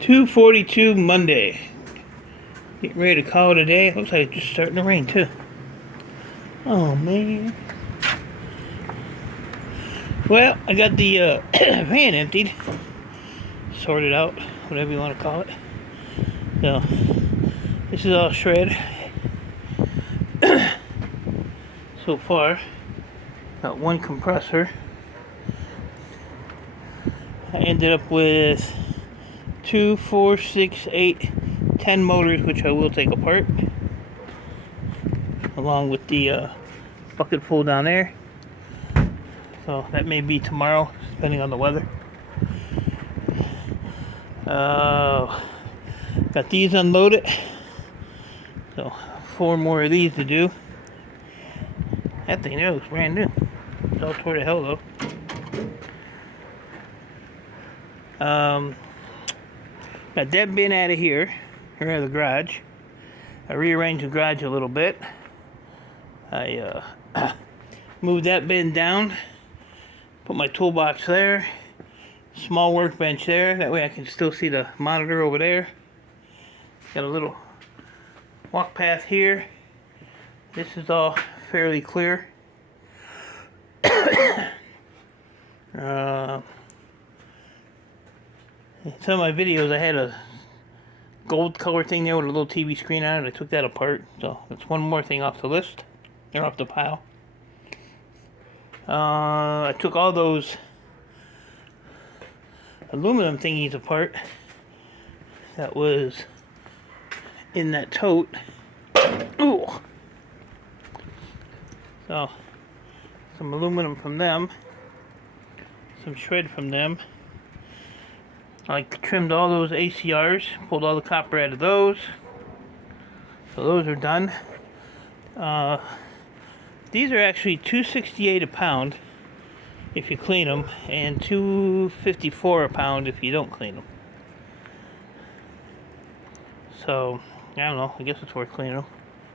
2:42 Monday. Getting ready to call it a day. Looks like it's just starting to rain too. Oh man. Well, I got the van emptied, sorted out, whatever you want to call it. So this is all shred so far. Got one compressor. I ended up with 2, 4, 6, 8, 10 motors, which I will take apart, along with the bucket full down there. So that may be tomorrow, depending on the weather. Got these unloaded. So 4 more of these to do. That thing there looks brand new. It's all toward the hell though. Got that bin out of here, or out of the garage. I rearranged the garage a little bit. I moved that bin down, put my toolbox there, small workbench there, that way I can still see the monitor over there. Got a little walk path here. This is all fairly clear. In some of my videos I had a gold color thing there with a little TV screen on it. I took that apart, so that's one more thing off the list, or off the pile. I took all those aluminum thingies apart that was in that tote. Ooh. So some aluminum from them, some shred from them. I trimmed all those ACRs, pulled all the copper out of those. So those are done. These are actually $2.68 a pound if you clean them, and $2.54 a pound if you don't clean them. So, I don't know, I guess it's worth cleaning them.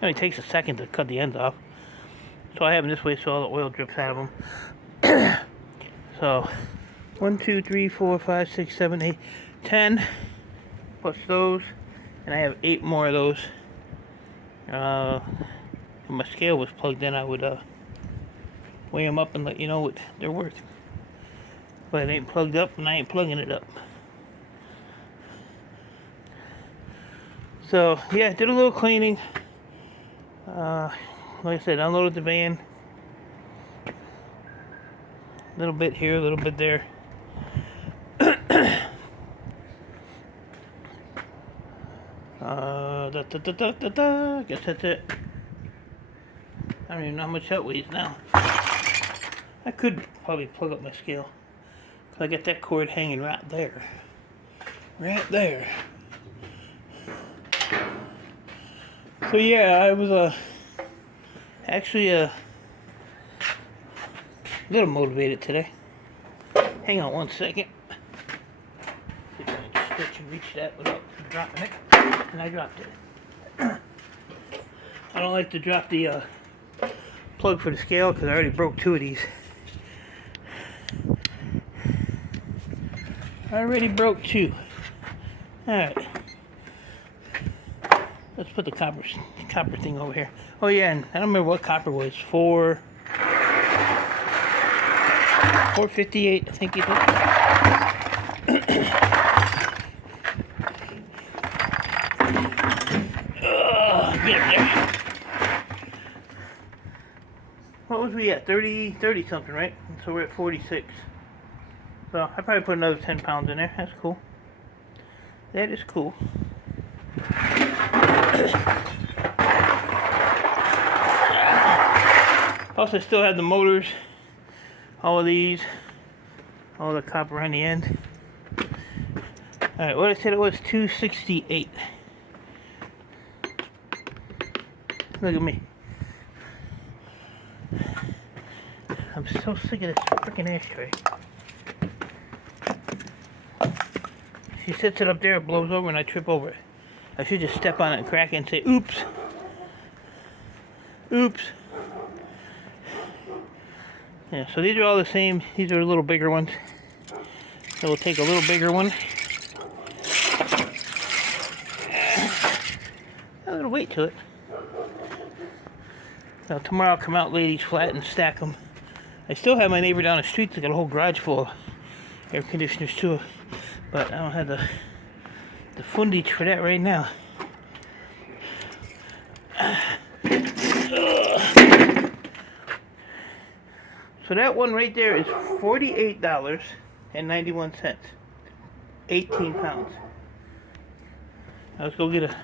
It only takes a second to cut the ends off. So I have them this way so all the oil drips out of them. So 1, 2, 3, 4, 5, 6, 7, 8, 10 plus those, and I have 8 more of those. If my scale was plugged in, I would weigh them up and let you know what they're worth. But it ain't plugged up, and I ain't plugging it up. So yeah, did a little cleaning. Like I said, unloaded the van. A little bit here, a little bit there. Guess that's it. I don't even know how much that weighs now. I could probably plug up my scale, cause I got that cord hanging right there. Right there. So yeah, I was actually a little motivated today. Hang on one second. See if I can stretch and reach that without dropping it. And I dropped it. I don't like to drop the plug for the scale because I already broke 2 of these. I already broke 2. Alright. Let's put the copper thing over here. Oh yeah, and I don't remember what copper was. 458, I think it was. Get up there. What was we at? 30 something, right? So we're at 46. So I probably put another 10 pounds in there. That's cool. That is cool. Also, still have the motors. All of these. All the copper on the end. Alright, what I said it was 268. Look at me. I'm so sick of this freaking ashtray. She sits it up there, it blows over, and I trip over it. I should just step on it and crack it and say, oops. Oops. Yeah, so these are all the same. These are a little bigger ones. So we'll take a little bigger one. a little weight to it. Now tomorrow I'll come out, lay these flat and stack them. I still have my neighbor down the street that's got a whole garage full of air conditioners too, but I don't have the fundage for that right now. So that one right there is $48.91. 18 pounds. Now let's go get a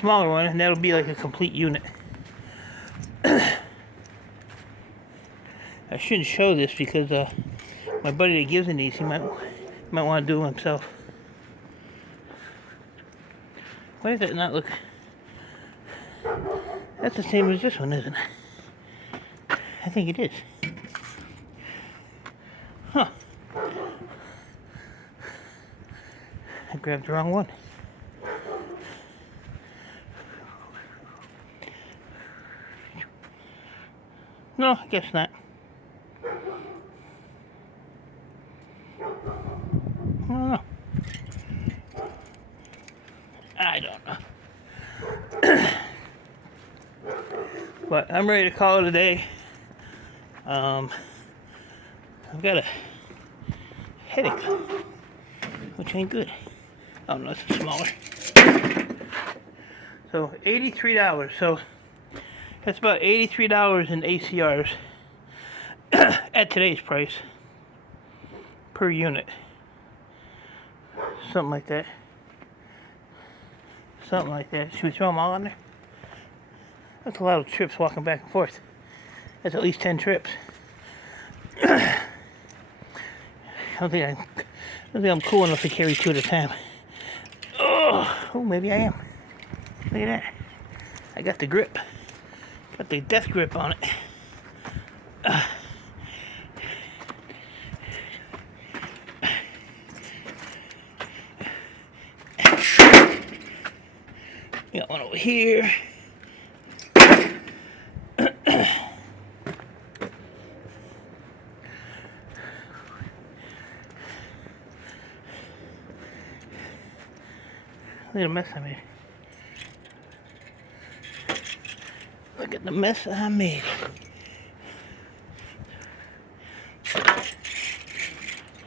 smaller one, and that'll be like a complete unit. I shouldn't show this because my buddy that gives me these, he might want to do it himself. Why does that not look? That's the same as this one, isn't it? I think it is. Huh. I grabbed the wrong one. No, I guess not. I don't know. But I'm ready to call it a day. I've got a headache, which ain't good. Oh no, it's smaller. So $83. So that's about $83 in ACRs at today's price per unit. Something like that. Something like that. Should we throw them all on there? That's a lot of trips walking back and forth. That's at least 10 trips. I don't think I'm cool enough to carry 2 at a time. Oh, maybe I am. Look at that. I got the grip. Got the death grip on it. Got one over here. Look at the mess I made. Look at the mess I made.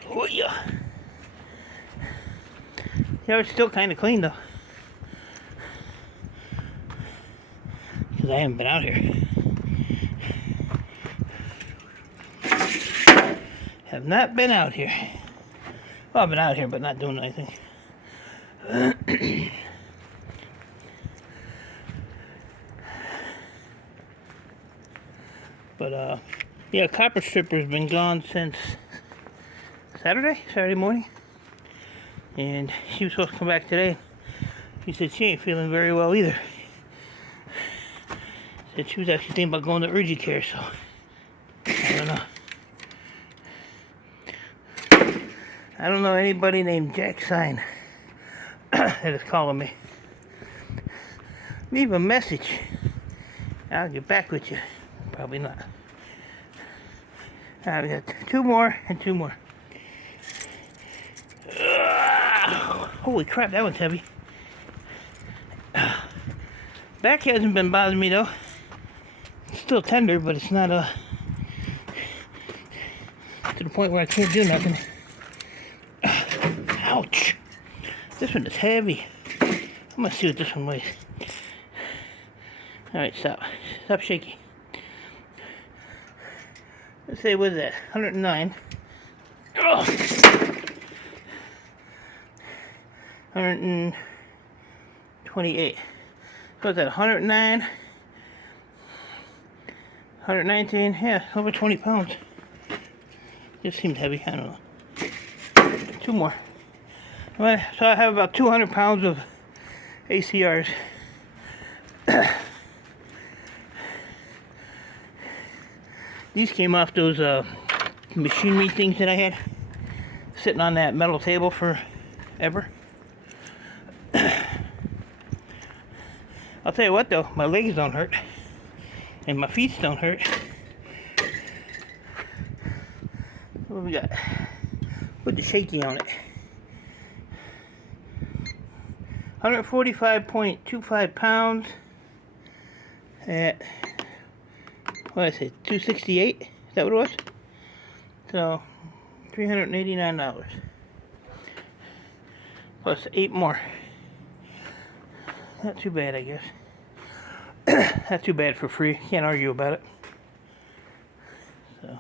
Oh yeah. Yeah, it's still kind of clean though. Because I haven't been out here. Have not been out here. Well, I've been out here, but not doing anything. But yeah, Copper Stripper's been gone since Saturday morning, and she was supposed to come back today. She said she ain't feeling very well either. Said she was actually thinking about going to urgent care, so I don't know. I don't know anybody named Jack Sign that is calling me. Leave a message. I'll get back with you. Probably not. Alright, we got 2 more and 2 more. Holy crap, that one's heavy. Back hasn't been bothering me though. It's still tender, but it's not to the point where I can't do nothing. Ouch! This one is heavy. I'm gonna see what this one weighs. Alright, stop. Stop shaking. Let's say, what is that? 109. Oh. 128. So what's that? 109. 119. Yeah, over 20 pounds. Just seemed heavy. I don't know. 2 more. Well, so I have about 200 pounds of ACRs. These came off those machinery things that I had sitting on that metal table forever. I'll tell you what though, my legs don't hurt and my feet don't hurt. What we got? Put the shaky on it. 145.25 pounds at, what did I say, 268? Is that what it was? So, $389. Plus 8 more. Not too bad, I guess. Not too bad for free. Can't argue about it. So,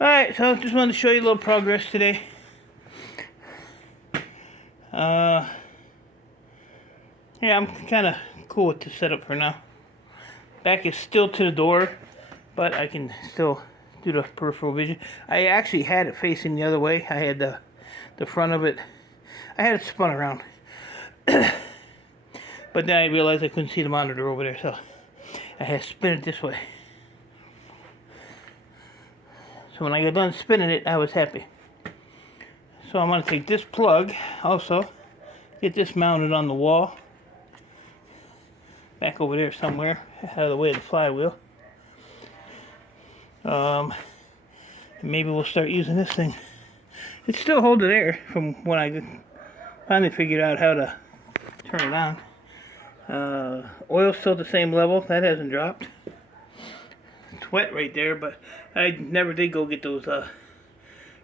alright, so just wanted to show you a little progress today. Yeah, I'm kind of cool with the setup for now. Back is still to the door, but I can still do the peripheral vision. I actually had it facing the other way. I had the front of it. I had it spun around. But then I realized I couldn't see the monitor over there, so I had to spin it this way. So when I got done spinning it, I was happy. So I'm going to take this plug also, get this mounted on the wall. Back over there somewhere, out of the way of the flywheel. Maybe we'll start using this thing. It's still holding air from when I finally figured out how to turn it on. Oil's still at the same level, that hasn't dropped. It's wet right there, but I never did go get those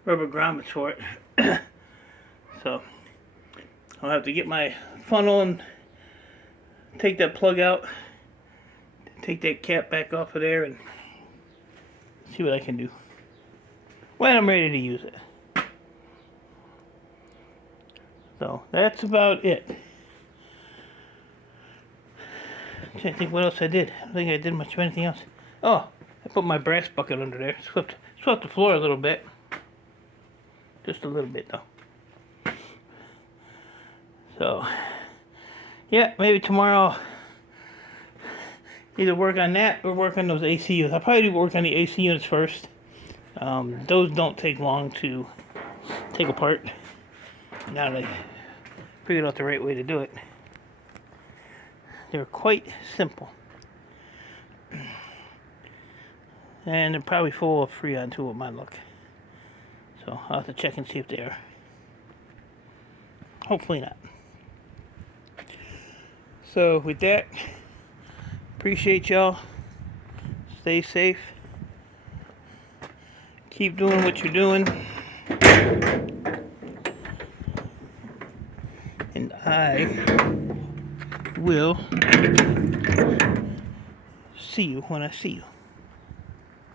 rubber grommets for it. So I'll have to get my funnel and take that plug out, take that cap back off of there, and see what I can do when I'm ready to use it. So that's about it. I'm trying to think what else I did. I don't think I did much of anything else. Oh, I put my brass bucket under there. Swept the floor a little bit. Just a little bit though. So, yeah, maybe tomorrow I'll either work on that or work on those AC units. I'll probably work on the AC units first. Those don't take long to take apart. Now that I figured out the right way to do it. They're quite simple. And they're probably full of Freon too, it might look. So I'll have to check and see if they are. Hopefully not. So with that, appreciate y'all. Stay safe. Keep doing what you're doing. And I will see you when I see you.